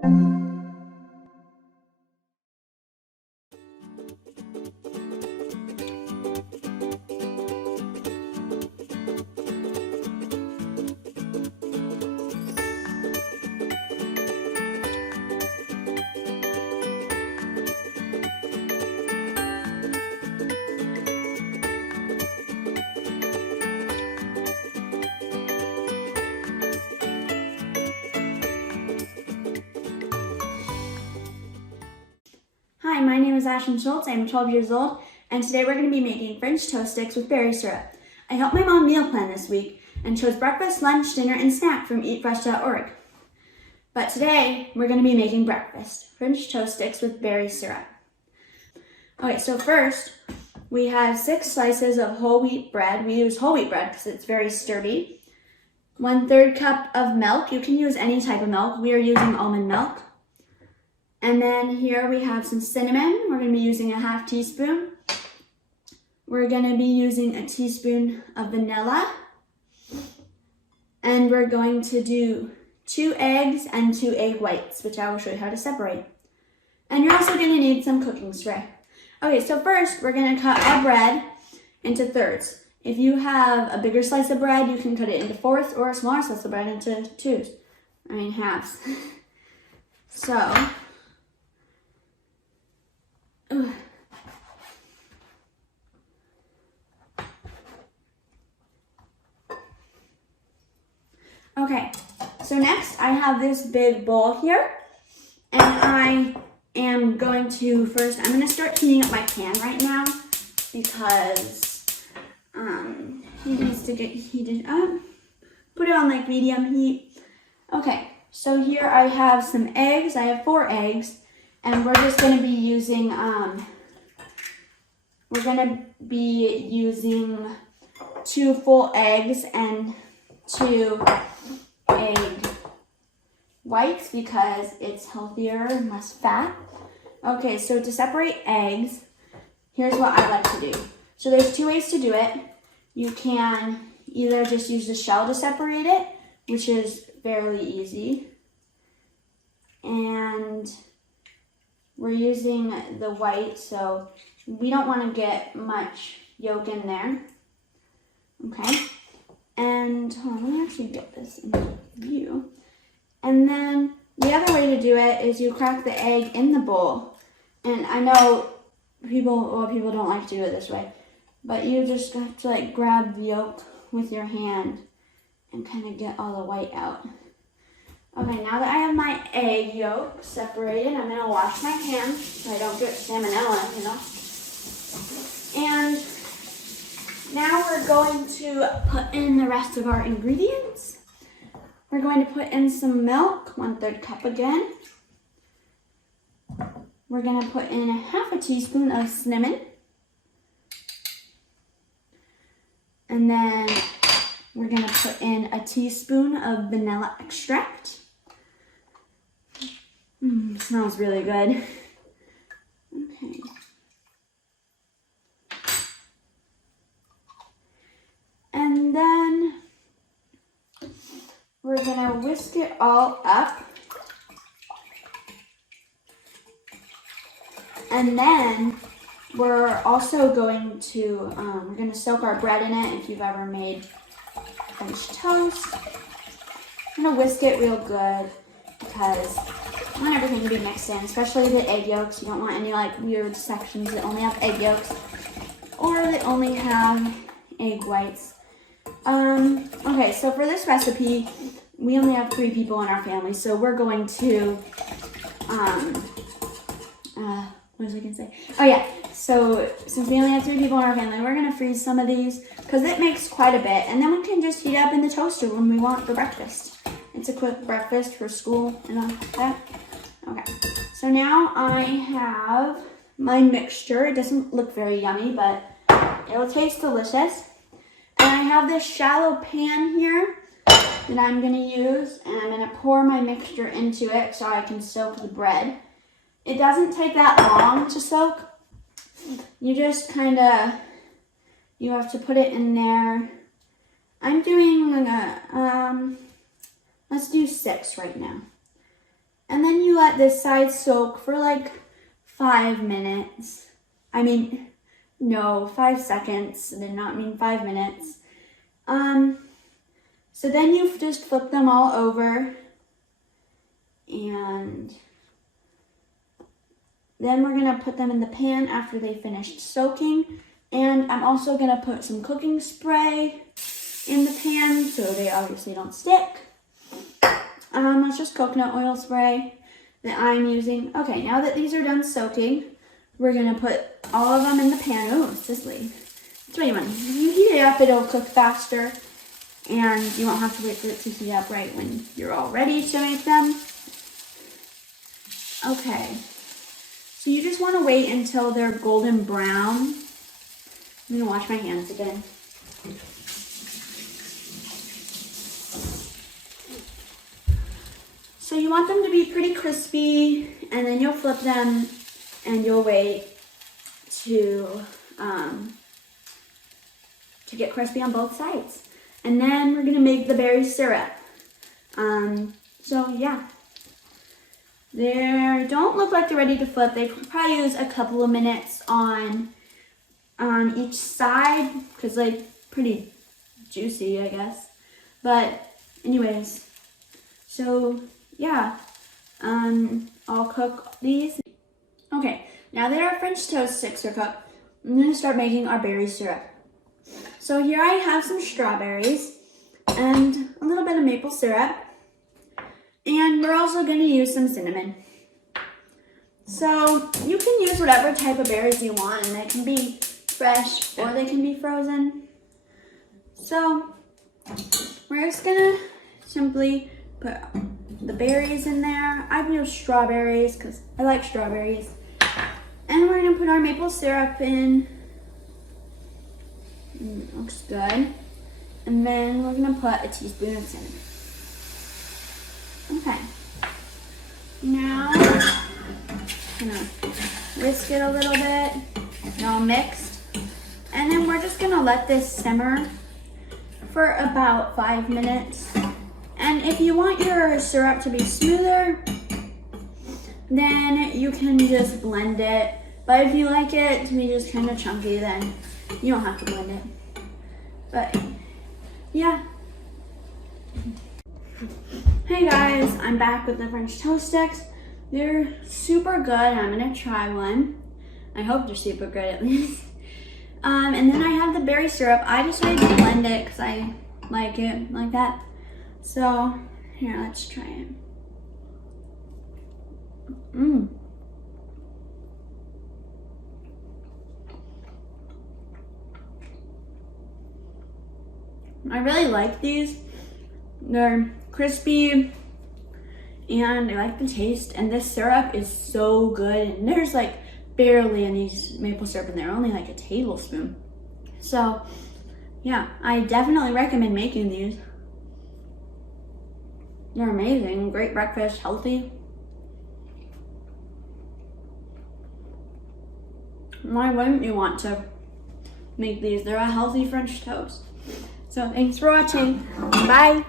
Hi, my name is Ashlyn Schultz. I'm 12 years old, and today we're going to be making French toast sticks with berry syrup. I helped my mom meal plan this week and chose breakfast, lunch, dinner, and snack from eatfresh.org. But today we're going to be making breakfast, French toast sticks with berry syrup. Okay, so first we have 6 slices of whole wheat bread. We use whole wheat bread because it's very sturdy. 1/3 cup of milk. You can use any type of milk. We are using almond milk. And then here we have some cinnamon. We're going to be using a 1/2 teaspoon. We're going to be using a teaspoon of vanilla. And we're going to do 2 eggs and 2 egg whites, which I will show you how to separate. And you're also going to need some cooking spray. Okay, so first we're going to cut our bread into thirds. If you have a bigger slice of bread, you can cut it into fourths, or a smaller slice of bread into halves. So, okay, so next I have this big bowl here, and I am going to first, I'm going to start heating up my pan right now because it needs to get heated up. Put it on like medium heat. Okay, so here I have some eggs. I have 4 eggs, and we're just going to be using 2 full eggs and 2 egg whites because it's healthier and less fat. Okay, so to separate eggs, here's what I like to do. So there's 2 ways to do it. You can either just use the shell to separate it, which is fairly easy. And we're using the white, so we don't want to get much yolk in there. Okay, and hold on, let me actually get this in view. And then the other way to do it is you crack the egg in the bowl. And I know people don't like to do it this way, but you just have to like grab the yolk with your hand and kind of get all the white out. Okay, now that I have my egg yolk separated, I'm going to wash my hands so I don't get salmonella, And now we're going to put in the rest of our ingredients. We're going to put in some milk, 1/3 cup again. We're going to put in 1/2 teaspoon of cinnamon. And then we're going to put in a teaspoon of vanilla extract. Smells really good. Okay. And then we're gonna whisk it all up. And then we're also going to, we're gonna soak our bread in it if you've ever made French toast. I'm gonna whisk it real good because I want everything to be mixed in, especially the egg yolks. You don't want any like weird sections that only have egg yolks or that only have egg whites. Okay, so for this recipe, we only have 3 people in our family, so we're going to, what was I gonna say? Oh yeah, so since we only have 3 people in our family, we're gonna freeze some of these because it makes quite a bit, and then we can just heat up in the toaster when we want for breakfast. It's a quick breakfast for school and all that. Okay, so now I have my mixture. It doesn't look very yummy, but it'll taste delicious. And I have this shallow pan here that I'm gonna use, and I'm gonna pour my mixture into it so I can soak the bread. It doesn't take that long to soak. You just you have to put it in there. I'm doing like let's do 6 right now. And then you let this side soak for like 5 minutes. I mean, no, 5 seconds. I did not mean 5 minutes. So then you just flip them all over, and then we're gonna put them in the pan after they finished soaking. And I'm also gonna put some cooking spray in the pan so they obviously don't stick. It's just coconut oil spray that I'm using. Okay, now that these are done soaking, we're gonna put all of them in the pan. Oh, it's sizzling. It's ready, man. If you heat it up, it'll cook faster, and you won't have to wait for it to heat up right when you're all ready to make them. Okay, so you just want to wait until they're golden brown. I'm gonna wash my hands again. So you want them to be pretty crispy, and then you'll flip them and you'll wait to get crispy on both sides. And then we're gonna make the berry syrup. So yeah, they don't look like they're ready to flip. They could probably use a couple of minutes on each side because like pretty juicy, I guess. But anyways, so yeah, I'll cook these. Okay, now that our French toast sticks are cooked, I'm gonna start making our berry syrup. So here I have some strawberries and a little bit of maple syrup, and we're also gonna use some cinnamon. So you can use whatever type of berries you want, and they can be fresh or they can be frozen. So we're just gonna simply put the berries in there. I've used strawberries because I like strawberries. And we're gonna put our maple syrup in. Looks good. And then we're gonna put a teaspoon of cinnamon. Okay. Now, I'm gonna whisk it a little bit, all mixed. And then we're just gonna let this simmer for about 5 minutes. And if you want your syrup to be smoother, then you can just blend it. But if you like it to be just kind of chunky, then you don't have to blend it. But yeah. Hey guys, I'm back with the French toast sticks. They're super good. I'm gonna try one. I hope they're super good at least. And then I have the berry syrup. I decided to blend it because I like it like that. So here, let's try it. I really like these. They're crispy and I like the taste, and this syrup is so good, and there's like barely any maple syrup in there, only like a tablespoon. So yeah, I definitely recommend making these. They're amazing, great breakfast, healthy. Why wouldn't you want to make these? They're a healthy French toast. So thanks for watching. Bye.